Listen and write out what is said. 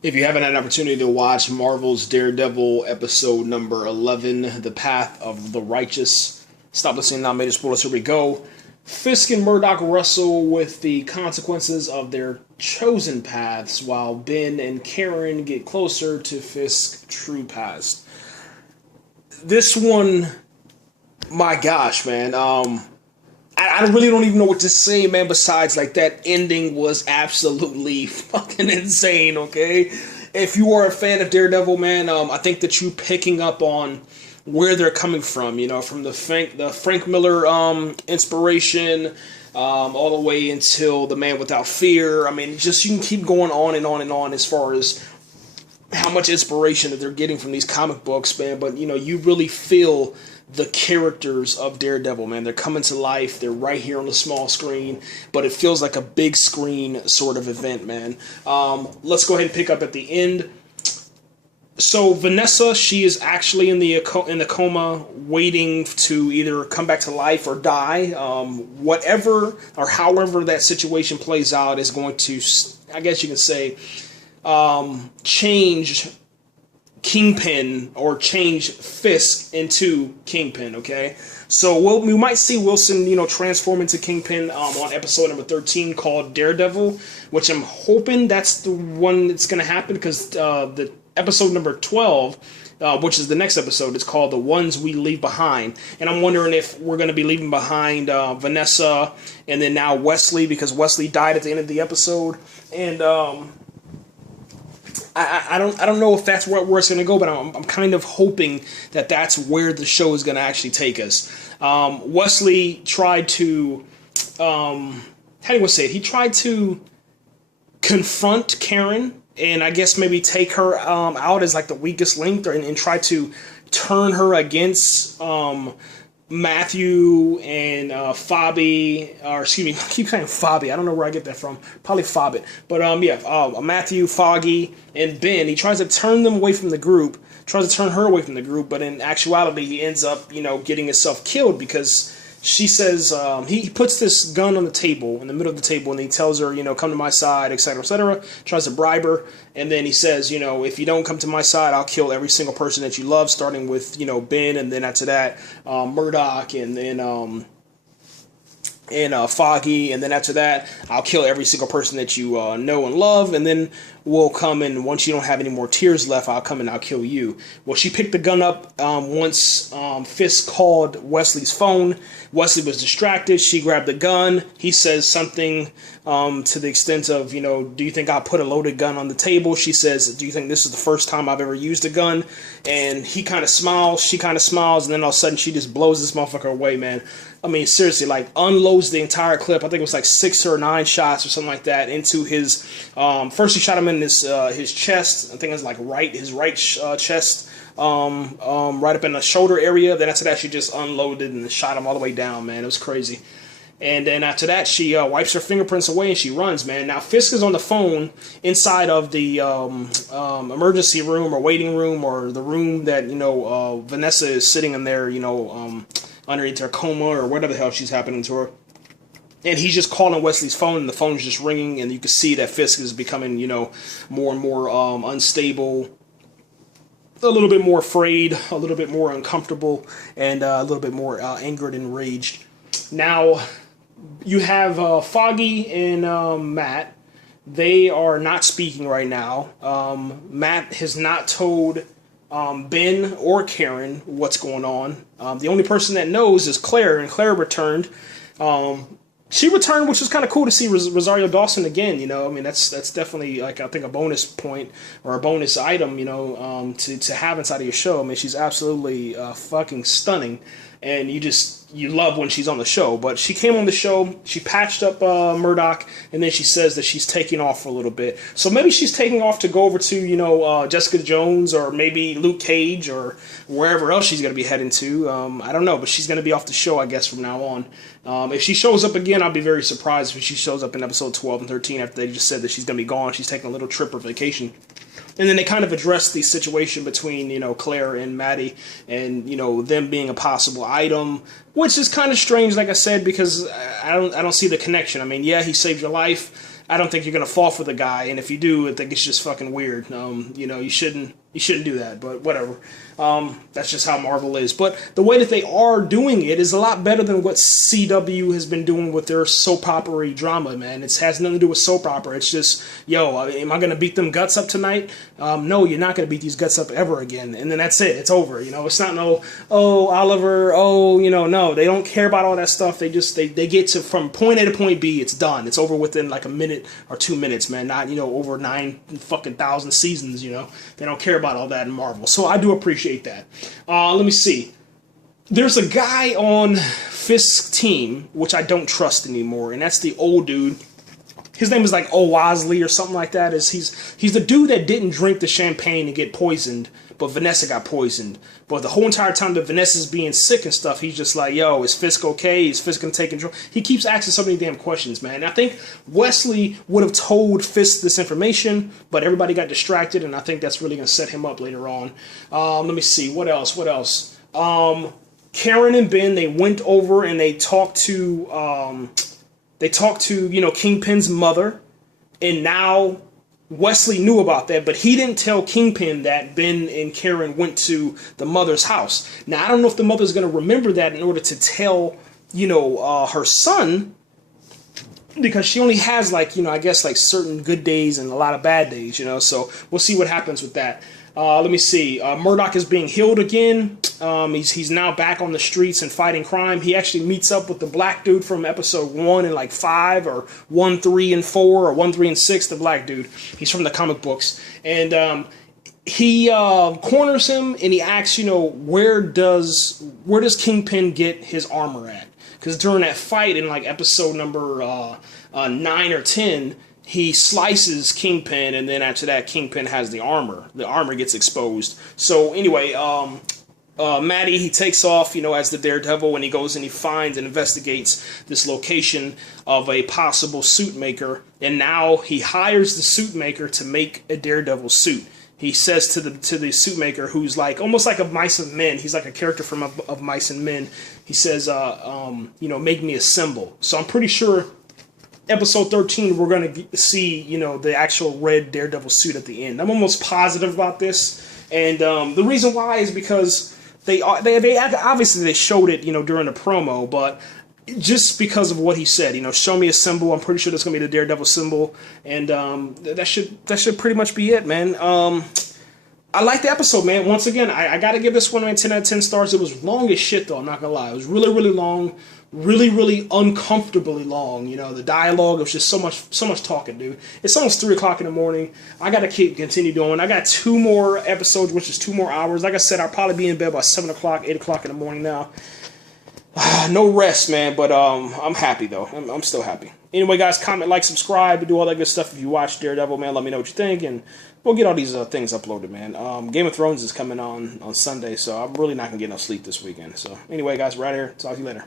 If you haven't had an opportunity to watch Marvel's Daredevil episode number 11, The Path of the Righteous, stop listening now, major spoilers, here we go. Fisk and Murdock wrestle with the consequences of their chosen paths, while Ben and Karen get closer to Fisk's true past. This one, my gosh, man, I really don't even know what to say, man, besides, like, that ending was absolutely fucking insane, okay? If you are a fan of Daredevil, man, I think that you picking up on where they're coming from, from the Frank Miller inspiration, all the way until The Man Without Fear. I mean, just you can keep going on and on and on as far as how much inspiration that they're getting from these comic books, man. But, you really feel the characters of Daredevil, man. They're coming to life. They're right here on the small screen, but it feels like a big screen sort of event, man. Let's go ahead and pick up at the end. So Vanessa, she is actually in the coma, waiting to either come back to life or die. Whatever or however that situation plays out is going to, I guess you can say, change Kingpin or change Fisk into Kingpin. Okay, so we might see Wilson, transform into Kingpin on episode number 13 called Daredevil, which I'm hoping that's the one that's going to happen because the episode number 12, which is the next episode, is called The Ones We Leave Behind. And I'm wondering if we're going to be leaving behind Vanessa and then now Wesley, because Wesley died at the end of the episode. And I don't know if that's where it's going to go, but I'm kind of hoping that that's where the show is going to actually take us. Wesley tried to, how do you want to say it? He tried to confront Karen and I guess maybe take her out as like the weakest link, and try to turn her against Matthew and Fabi, or excuse me, I keep saying Fabi. I don't know where I get that from. Probably Fobbit. But Matthew, Foggy, and Ben. He tries to turn them away from the group. Tries to turn her away from the group, but in actuality, he ends up, getting himself killed because she says he puts this gun on the table, in the middle of the table, and he tells her, come to my side, etc., etc. Tries to bribe her, and then he says, if you don't come to my side, I'll kill every single person that you love, starting with, Ben, and then after that, Murdock, and then Foggy, and then after that, I'll kill every single person that you know and love, and then we'll come and once you don't have any more tears left, I'll come and I'll kill you. Well, she picked the gun up once Fisk called Wesley's phone. Wesley was distracted. She grabbed the gun. He says something to the extent of, do you think I'll put a loaded gun on the table? She says, do you think this is the first time I've ever used a gun? And he kind of smiles. She kind of smiles, and then all of a sudden she just blows this motherfucker away, man. I mean, seriously, like, unloads the entire clip. I think it was like 6 or 9 shots or something like that into his. First, he shot him in his chest. I think it was like his right chest, right up in the shoulder area. Then after that, she just unloaded and shot him all the way down. Man, it was crazy. And then after that, she wipes her fingerprints away and she runs, man. Now, Fisk is on the phone inside of the emergency room or waiting room, or the room that, Vanessa is sitting in there, underneath her coma or whatever the hell she's happening to her. And he's just calling Wesley's phone, and the phone's just ringing, and you can see that Fisk is becoming, more and more unstable, a little bit more afraid, a little bit more uncomfortable, and a little bit more angered and enraged. Now, you have Foggy and Matt. They are not speaking right now. Matt has not told Ben or Karen what's going on. The only person that knows is Claire, and Claire returned. She returned, which was kind of cool to see Rosario Dawson again. I mean, that's definitely, like, I think a bonus point or a bonus item, to have inside of your show. I mean, she's absolutely fucking stunning, and you love when she's on the show. But she came on the show, she patched up Murdock, and then she says that she's taking off for a little bit. So maybe she's taking off to go over to, Jessica Jones, or maybe Luke Cage, or wherever else she's going to be heading to. I don't know, but she's going to be off the show, I guess, from now on. If she shows up again, I'll be very surprised if she shows up in episode 12 and 13 after they just said that she's going to be gone. She's taking a little trip or vacation. And then they kind of address the situation between, Claire and Maddie, and, them being a possible item, which is kind of strange, like I said, because I don't see the connection. I mean, yeah, he saved your life. I don't think you're gonna fall for the guy, and if you do, I think it's just fucking weird. You shouldn't do that, but whatever. That's just how Marvel is. But the way that they are doing it is a lot better than what CW has been doing with their soap opera drama, man. It has nothing to do with soap opera. It's just, am I going to beat them guts up tonight? No, you're not going to beat these guts up ever again. And then that's it. It's over. It's not Oliver, no. They don't care about all that stuff. They get to from point A to point B. It's done. It's over within like a minute or 2 minutes, man. Not, over 9,000 seasons, They don't care about all that in Marvel. So I do appreciate that. Let me see. There's a guy on Fisk's team, which I don't trust anymore, and that's the old dude. His name is like Owasley or something like that. He's the dude that didn't drink the champagne and get poisoned, but Vanessa got poisoned. But the whole entire time that Vanessa's being sick and stuff, he's just like, is Fisk okay? Is Fisk gonna take control? He keeps asking so many damn questions, man. And I think Wesley would have told Fisk this information, but everybody got distracted, and I think that's really gonna set him up later on. Let me see. What else? Karen and Ben, they went over and they talked to Kingpin's mother, and now Wesley knew about that, but he didn't tell Kingpin that Ben and Karen went to the mother's house. Now, I don't know if the mother's going to remember that in order to tell, her son, because she only has certain good days and a lot of bad days, so we'll see what happens with that. Let me see. Murdock is being healed again. He's now back on the streets and fighting crime. He actually meets up with the black dude from episode 1 and 5, or 1, 3, and 4, or 1, 3, and 6. The black dude. He's from the comic books, and he corners him and he asks, where does Kingpin get his armor at? Because during that fight in episode number 9 or 10. He slices Kingpin, and then after that, Kingpin has the armor. The armor gets exposed. So anyway, Matty, he takes off, as the Daredevil, and he goes and he finds and investigates this location of a possible suit maker, and now he hires the suit maker to make a Daredevil suit. He says to the suit maker, who's almost like of Mice and Men. He's like a character from of Mice and Men. He says, make me a symbol. So I'm pretty sure episode 13, we're going to see, the actual red Daredevil suit at the end. I'm almost positive about this, and the reason why is because they obviously they showed it, during the promo, but just because of what he said, show me a symbol. I'm pretty sure that's going to be the Daredevil symbol, and that should pretty much be it, man. I like the episode, man. Once again, I got to give this one 10 out of 10 stars. It was long as shit, though. I'm not going to lie. It was really, really long. Really, really uncomfortably long. The dialogue was just so much talking, dude. It's almost 3 o'clock in the morning. I gotta continue doing. I got 2 more episodes, which is 2 more hours. Like I said, I'll probably be in bed by 7 o'clock, 8 o'clock in the morning now. No rest, man, but I'm happy, though. I'm still happy. Anyway, guys, comment, like, subscribe, do all that good stuff. If you watch Daredevil, man, let me know what you think, and we'll get all these things uploaded, man. Game of Thrones is coming on Sunday, so I'm really not gonna get no sleep this weekend. So anyway, guys, we're out here. Talk to you later.